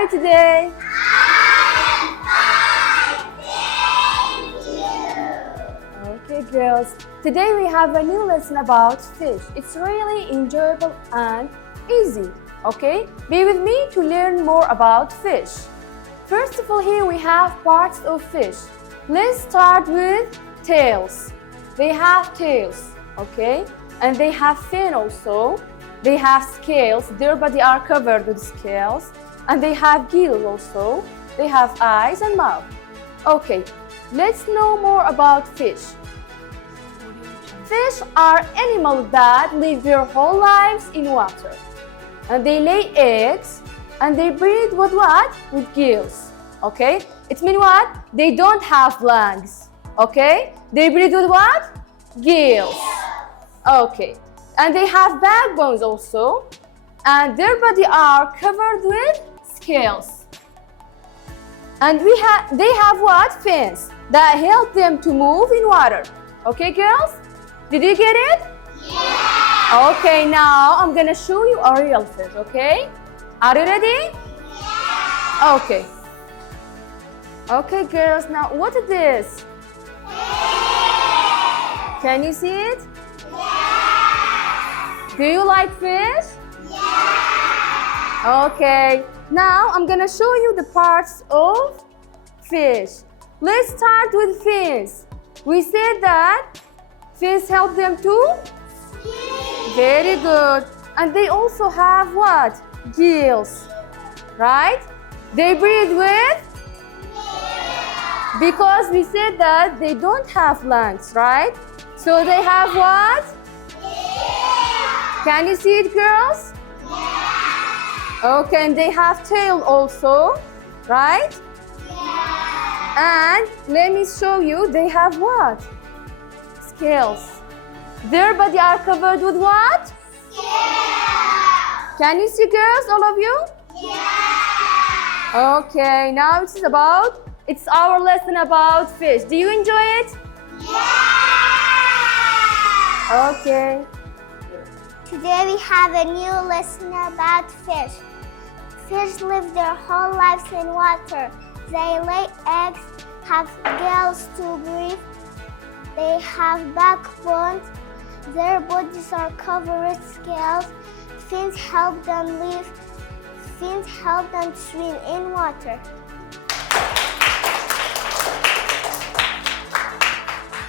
you today? Okay, girls. Today we have a new lesson about fish. It's really enjoyable and easy. Okay? Be with me to learn more about fish. First of all, here we have parts of fish. Let's start with tails. They have tails, okay? And they have fin also. They have scales. Their body are covered with scales. And they have gills also. They have eyes and mouth. Okay, let's know more about fish. Fish are animals that live their whole lives in water. And they lay eggs and they breathe with what? With gills. Okay? It means what? They don't have lungs. Okay? They breathe with what? Gills. Okay. And they have backbones also. And their body are covered with scales. And they have what? Fins that help them to move in water. Okay, girls? Did you get it? Yeah! Okay, now I'm gonna show you a real fish, okay? Are you ready? Yeah! Okay. Okay, girls, now what is this? Fish! Can you see it? Yeah! Do you like fish? Yeah! Okay, now I'm gonna show you the parts of fish. Let's start with fins. We said that fins help them to swim. Very good. And they also have what? Gills. Right? They breathe with? Yeah. Because we said that they don't have lungs, right? So they have what? Yeah. Can you see it, girls? Yeah. Okay, and they have tail also, right? Yeah. And let me show you, they have what? Scales. Their body are covered with what? Scales. Can you see, girls, all of you? Yeah. Okay, now it's our lesson about fish. Do you enjoy it? Yeah. Okay. Today we have a new lesson about fish. Fish live their whole lives in water. They lay eggs, have gills to breathe. They have backbones. Their bodies are covered with scales. Fins help them live. Fins help them swim in water.